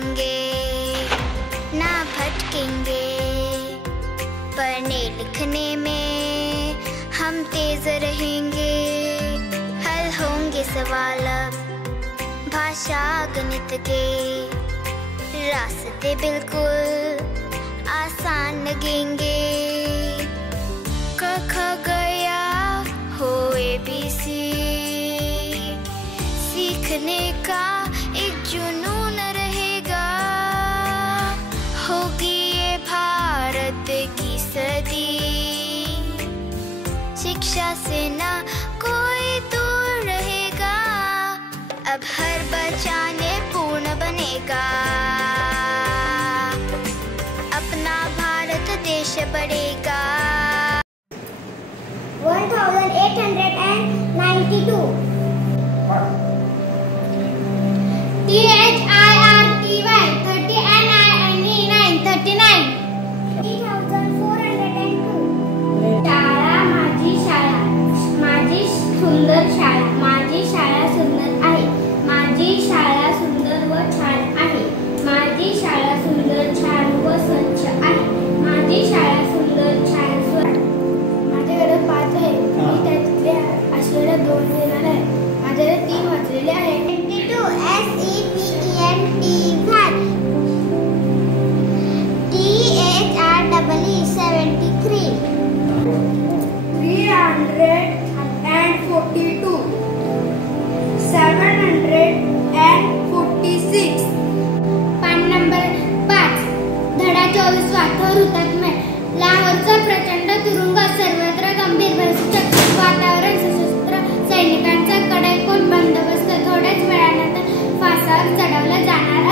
बढ़ेंगे ना भटकेंगे। पढ़ने लिखने में हम तेज रहेंगे, हल होंगे सवाल अब भाषा गणित के। रास्ते बिल्कुल आसान लगेंगे। क ख गया हो ABC, सीखने का एक जुनून रहेगा। होगी ये भारत की सदी, शिक्षा से ना कोई दूर रहेगा। अब हर बच्चा पूर्ण बनेगा, अपना भारत देश बढ़ेगा। 1892 THIRTY 39 39 3402 शाळा माझी शाळा, माझी सुंदर शाळा, माझी शाळा सुंदर आहे, माझी शाळा सुंदर व छान आहे, माझी शाळा सुंदर छान व स्वच्छ आहे, माझी शाळा सुंदर छान स्वच्छ। माझ्याकडे 5 आहे, मी त्यातले असलेल्या 2 लिहिणार आहे। माझ्याकडे 3 वाचलेले आहे। 22 SEPENT 73 342 746 पान नंबर 5 धडा 24 थोर हुतात्मे। लाहोरचा प्रचंड तुरुंग, सर्वत्र गंभीर परिस्थिती, वातावरण सशस्त्र सैनिकांचा कडेकोट बंदोबस्त। थोड्याच वेळानंतर फासावर चढवलं जाणार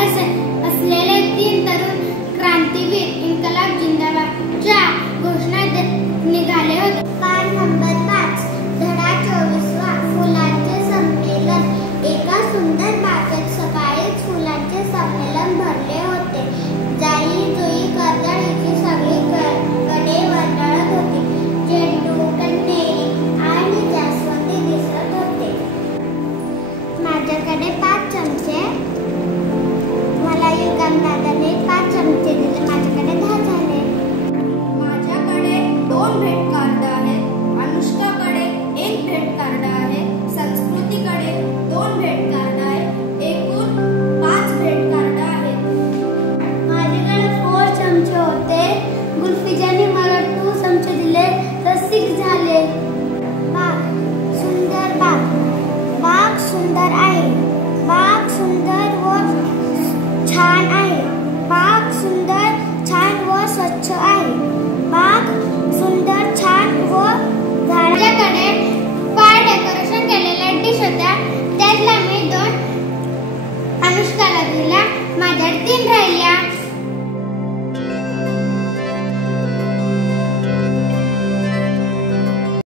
असलेले 3 तरुण क्रांतीवीर इन्कलाब जिंदाबादच्या घोषणा निघाले होते। पान नंबर 5 धडा 24 फुलांचे संमेलन। एका सुंदर बागेत सकाळी फुलांचे संमेलन भरले होते। जाई जुई कर्दळीची सगळीकडे वरळत होती। झेंडू, कण्हेरी आणि जास्वंदी दिसत होते। माझ्याकडे 5 चमचे, मला युगम दादाने 5 चमचे दिले, माझ्याकडे 10 झाले। माझ्याकडे 2 भेट कार्ड आहेत, अनुष्काकडे 1 भेट कार्ड आहे, संस्कृतीकडे 2 भेट कार्ड आहेत, एकूण 5 भेट कार्ड आहेत। माझ्याकडे 4 चमचे होते, गुलफिजाने मला 2 चमचे दिले तर 6 झाले। बाग सुंदर, बाग बाग सुंदर आहे, बाग सुंदर व छान आहे, बाग सुंदर छान व स्वच्छ आहे, बाग सुंदर छान व झाडाकडे 5 डेकोरेशन केलेल्या डिश होत्या, त्यातला मी 2 अनुष्काला दिल्या, माझ्याकडे